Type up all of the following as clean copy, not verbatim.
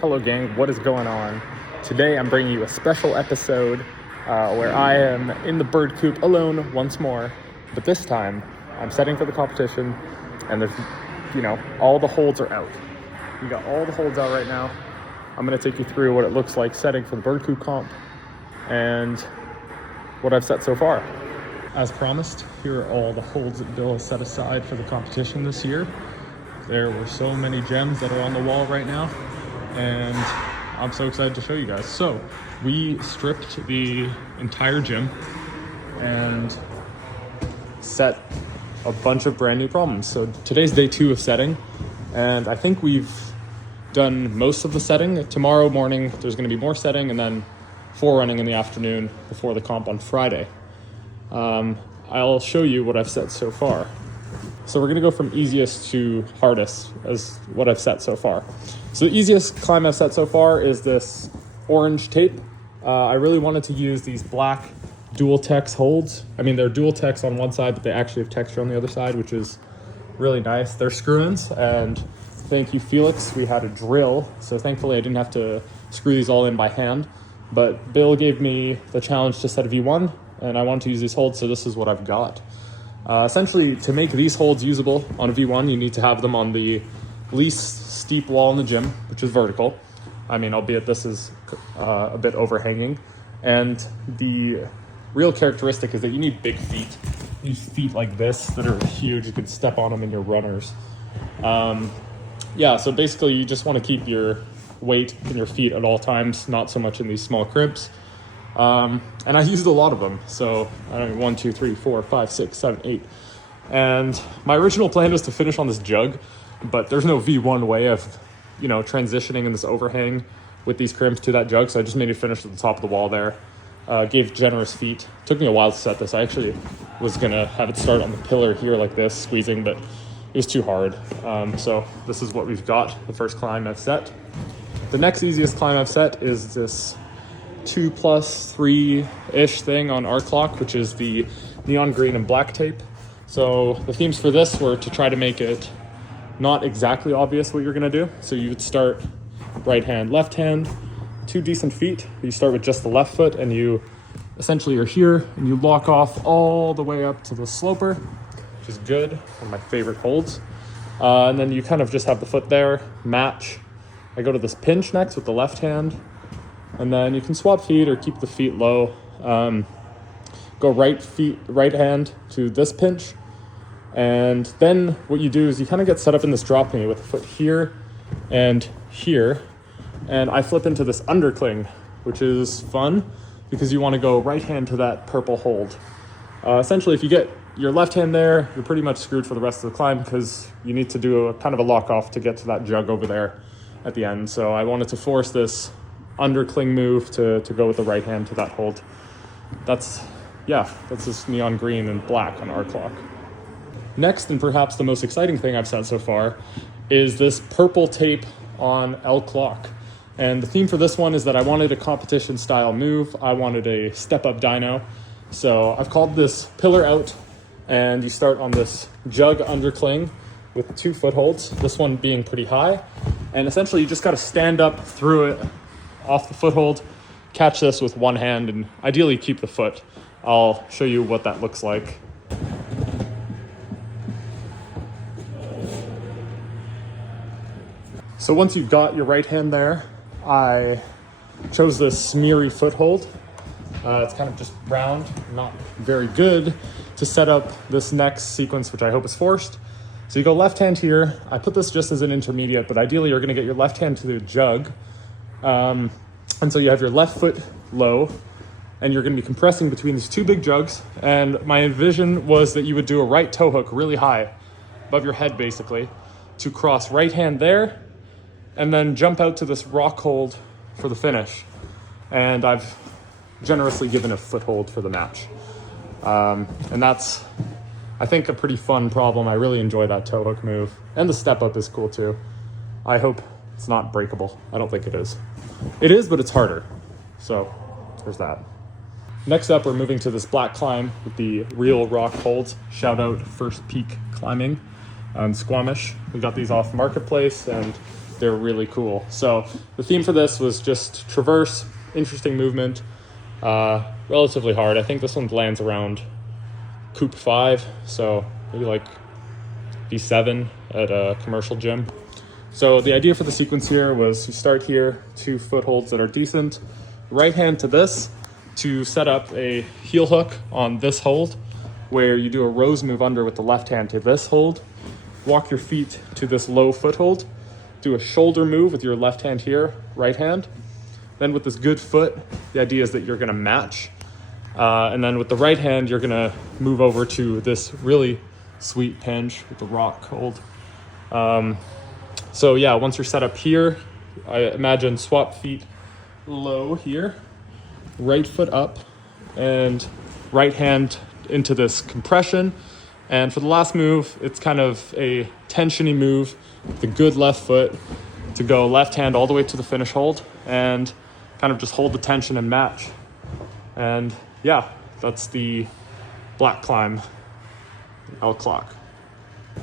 Hello gang, what is going on? Today I'm bringing you a special episode where I am in the bird coop alone once more, but this time I'm setting for the competition and there's, all the holds are out. You got all the holds out right now. I'm going to take you through what it looks like setting for the bird coop comp and what I've set so far. As promised, here are all the holds that Bill has set aside for the competition this year. There were so many gems that are on the wall right now, and I'm so excited to show you guys. So we stripped the entire gym and set a bunch of brand new problems. So today's day 2 of setting, and I think we've done most of the setting. Tomorrow morning there's going to be more setting, and then forerunning in the afternoon before the comp on Friday. I'll show you what I've set so far. So we're going to go from easiest to hardest as what I've set so far. So the easiest climb I've set so far is this orange tape. I really wanted to use these black dual tex holds. I mean, they're dual tex on one side, but they actually have texture on the other side, which is really nice. They're screw-ins, and thank you, Felix. We had a drill, so thankfully I didn't have to screw these all in by hand. But Bill gave me the challenge to set a V1, and I wanted to use these holds, so this is what I've got. Essentially, to make these holds usable on a V1, you need to have them on the least steep wall in the gym, which is vertical. I mean, albeit this is a bit overhanging. And the real characteristic is that you need big feet. You need feet like this that are huge. You can step on them in your runners. So basically you just want to keep your weight in your feet at all times, not so much in these small crimps. And I used a lot of them. So I don't know, 1, 2, 3, 4, 5, 6, 7, 8. And my original plan was to finish on this jug, but there's no V1 way of, transitioning in this overhang with these crimps to that jug. So I just made it finish at the top of the wall there. Gave generous feet. Took me a while to set this. I actually was gonna have it start on the pillar here like this, squeezing, but it was too hard. So this is what we've got, the first climb I've set. The next easiest climb I've set is this 2+3-ish thing on our clock, which is the neon green and black tape. So the themes for this were to try to make it not exactly obvious what you're gonna do. So you would start right hand, left hand, 2 decent feet. You start with just the left foot, and you essentially are here, and you lock off all the way up to the sloper, which is good, one of my favorite holds. And then you kind of just have the foot there, match. I go to this pinch next with the left hand, and then you can swap feet or keep the feet low. Go right hand to this pinch. And then what you do is you kind of get set up in this drop knee with the foot here and here. And I flip into this undercling, which is fun because you want to go right hand to that purple hold. Essentially, if you get your left hand there, you're pretty much screwed for the rest of the climb because you need to do a kind of a lock off to get to that jug over there at the end. So I wanted to force this undercling move to go with the right hand to that hold. That's this neon green and black on our clock. Next, and perhaps the most exciting thing I've set so far, is this purple tape on L clock. And the theme for this one is that I wanted a competition style move. I wanted a step up dyno. So I've called this pillar out, and you start on this jug undercling with 2 footholds, this one being pretty high. And essentially you just got to stand up through it off the foothold, catch this with one hand, and ideally keep the foot. I'll show you what that looks like. So once you've got your right hand there, I chose this smeary foothold. It's kind of just round, not very good to set up this next sequence, which I hope is forced. So you go left hand here. I put this just as an intermediate, but ideally you're gonna get your left hand to the jug. And so you have your left foot low, and you're gonna be compressing between these 2 big jugs. And my vision was that you would do a right toe hook really high, above your head basically, to cross right hand there, and then jump out to this rock hold for the finish. And I've generously given a foothold for the match. And that's, I think, a pretty fun problem. I really enjoy that toe hook move. And the step up is cool too. I hope it's not breakable. I don't think it is. It is, but it's harder. So there's that. Next up, we're moving to this black climb with the real rock holds. Shout out First Peak Climbing. Squamish. We got these off Marketplace, and they're really cool. So the theme for this was just traverse, interesting movement, relatively hard. I think this one lands around Coop 5, so maybe like V7 at a commercial gym. So the idea for the sequence here was you start here, 2 footholds that are decent, right hand to this to set up a heel hook on this hold, where you do a rose move under with the left hand to this hold, walk your feet to this low foothold, do a shoulder move with your left hand here, right hand. Then with this good foot, the idea is that you're gonna match. And then with the right hand, you're gonna move over to this really sweet pinch with the rock hold. So yeah, once you're set up here, I imagine swap feet low here, right foot up, and right hand into this compression. And for the last move, it's kind of a tensiony move, the good left foot to go left hand all the way to the finish hold and kind of just hold the tension and match. And yeah, that's the black climb L clock.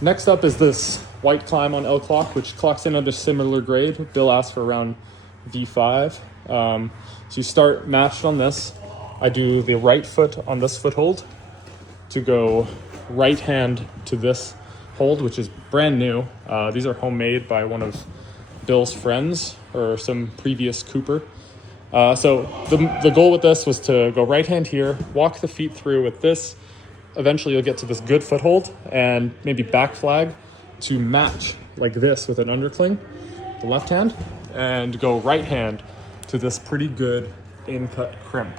Next up is this white climb on L clock, which clocks in under similar grade. Bill asked for around V5. So you start matched on this. I do the right foot on this foothold to go right hand to this hold, which is brand new. These are homemade by one of Bill's friends or some previous Cooper. So the goal with this was to go right hand here, walk the feet through with this. Eventually you'll get to this good foothold and maybe back flag to match like this with an undercling, the left hand, and go right hand to this pretty good in-cut crimp.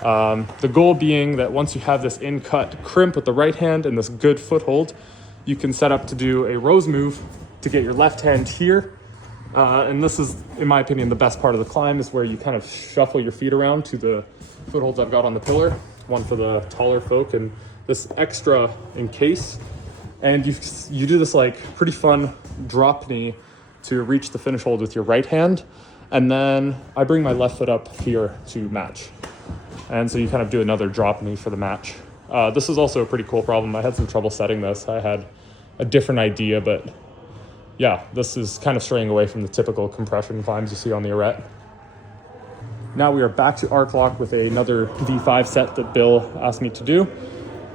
The goal being that once you have this in-cut crimp with the right hand and this good foothold, you can set up to do a rose move to get your left hand here. And this is, in my opinion, the best part of the climb is where you kind of shuffle your feet around to the footholds I've got on the pillar, one for the taller folk and this extra in case. And you do this like pretty fun drop knee to reach the finish hold with your right hand. And then I bring my left foot up here to match. And so you kind of do another drop knee for the match. This is also a pretty cool problem. I had some trouble setting this. I had a different idea, but yeah, this is kind of straying away from the typical compression climbs you see on the arete. Now we are back to arc lock with another V5 set that Bill asked me to do.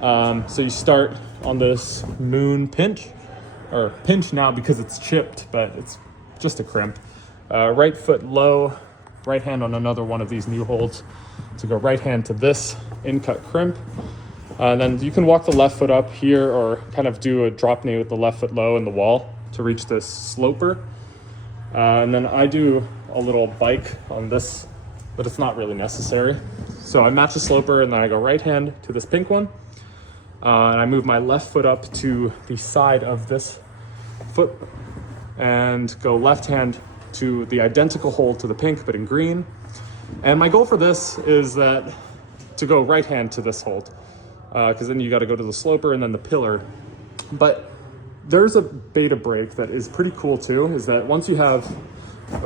So you start on this moon pinch, or pinch now because it's chipped, but it's just a crimp. Right foot low, right hand on another one of these new holds to go right hand to this in-cut crimp. And then you can walk the left foot up here or kind of do a drop knee with the left foot low in the wall to reach this sloper. And then I do a little bike on this, but it's not really necessary. So I match the sloper and then I go right hand to this pink one. And I move my left foot up to the side of this foot and go left hand to the identical hold to the pink, but in green. And my goal for this is that to go right hand to this hold, because then you got to go to the sloper and then the pillar. But there's a beta break that is pretty cool too, is that once you have,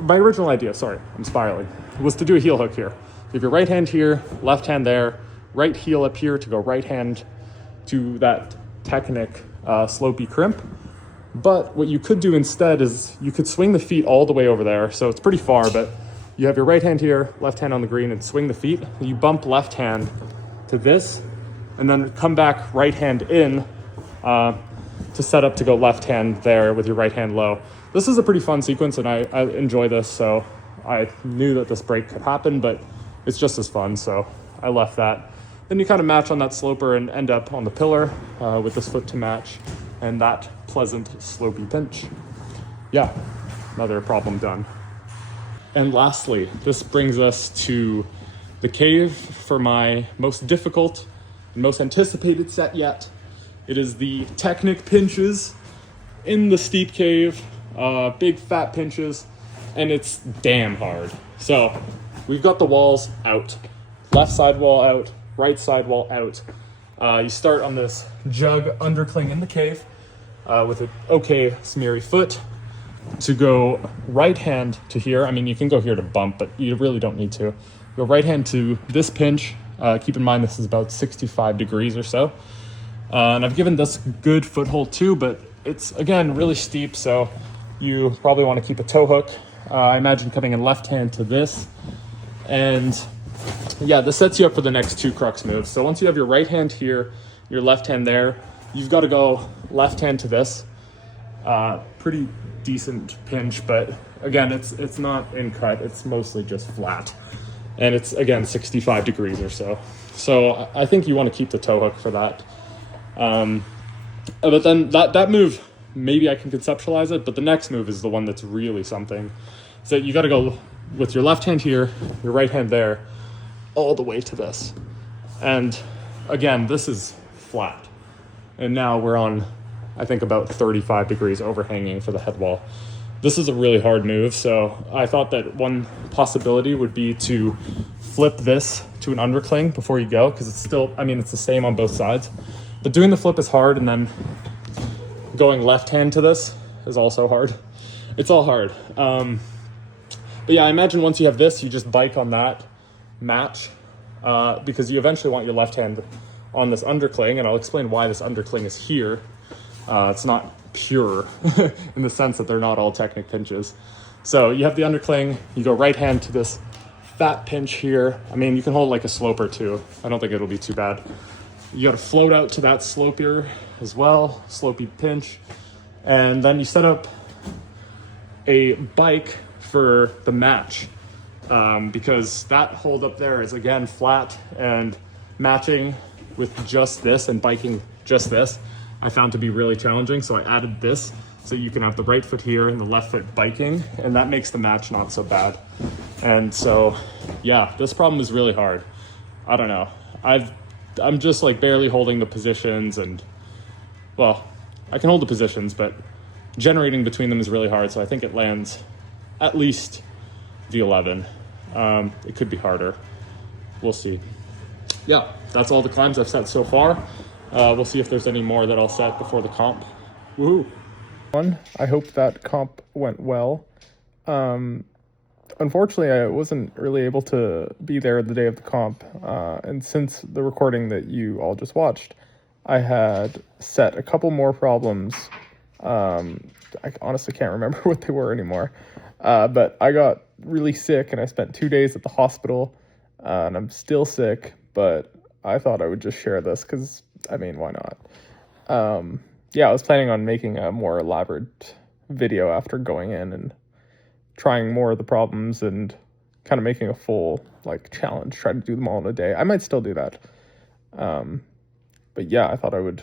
my original idea, sorry, I'm spiraling, was to do a heel hook here. You have your right hand here, left hand there, right heel up here to go right hand to that Technic slopey crimp. But what you could do instead is you could swing the feet all the way over there. So it's pretty far, but you have your right hand here, left hand on the green, and swing the feet. You bump left hand to this, and then come back right hand in to set up to go left hand there with your right hand low. This is a pretty fun sequence, and I enjoy this, so I knew that this break could happen, but it's just as fun, so I left that. Then you kind of match on that sloper and end up on the pillar with this foot to match, and that pleasant slopey pinch. Yeah, another problem done. And lastly, this brings us to the cave for my most difficult and most anticipated set yet. It is the Technic pinches in the steep cave, big fat pinches, and it's damn hard. So we've got the walls out, left side wall out, right side wall out. You start on this jug undercling in the cave with an okay smeary foot to go right hand to here. I mean, you can go here to bump, but you really don't need to. Go right hand to this pinch. Keep in mind this is about 65 degrees or so. And I've given this good foothold too, but it's, again, really steep, so you probably want to keep a tow hook. I imagine coming in left hand to this. And yeah, this sets you up for the next two crux moves. So once you have your right hand here, your left hand there, you've got to go left hand to this. Pretty decent pinch, but again, it's not in cut. It's mostly just flat. And it's, again, 65 degrees or so. So I think you want to keep the tow hook for that. But then that move, maybe I can conceptualize it, but the next move is the one that's really something. So you got to go with your left hand here, your right hand there, all the way to this. And again, this is flat. And now we're on, I think, about 35 degrees overhanging for the head wall. This is a really hard move, so I thought that one possibility would be to flip this to an undercling before you go, because it's still, I mean, it's the same on both sides. But doing the flip is hard, and then going left hand to this is also hard. It's all hard. But yeah, I imagine once you have this, you just bike on that match, because you eventually want your left hand on this undercling, and I'll explain why this undercling is here. It's not pure in the sense that they're not all technic pinches. So you have the undercling, you go right hand to this fat pinch here. I mean, you can hold like a sloper too. I don't think it'll be too bad. You got to float out to that slopier as well, slopey pinch. And then you set up a bike for the match, because that hold up there is, again, flat, and matching with just this and biking just this I found to be really challenging. So I added this so you can have the right foot here and the left foot biking, and that makes the match not so bad. And so, yeah, this problem is really hard. I don't know. I'm just like barely holding the positions, and well, I can hold the positions, but generating between them is really hard. So I think it lands at least V11. It could be harder. We'll see. Yeah, that's all the climbs I've set so far. We'll see if there's any more that I'll set before the comp. Woohoo! I hope that comp went well. Unfortunately, I wasn't really able to be there the day of the comp. And since the recording that you all just watched, I had set a couple more problems. I honestly can't remember what they were anymore. But I got really sick, and I spent 2 days at the hospital, and I'm still sick, but I thought I would just share this because, I mean, why not? Yeah, I was planning on making a more elaborate video after going in and trying more of the problems and kind of making a full, like, challenge, try to do them all in a day. I might still do that. But yeah, I thought I would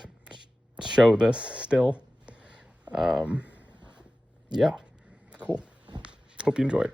show this still. Yeah, cool. Hope you enjoyed.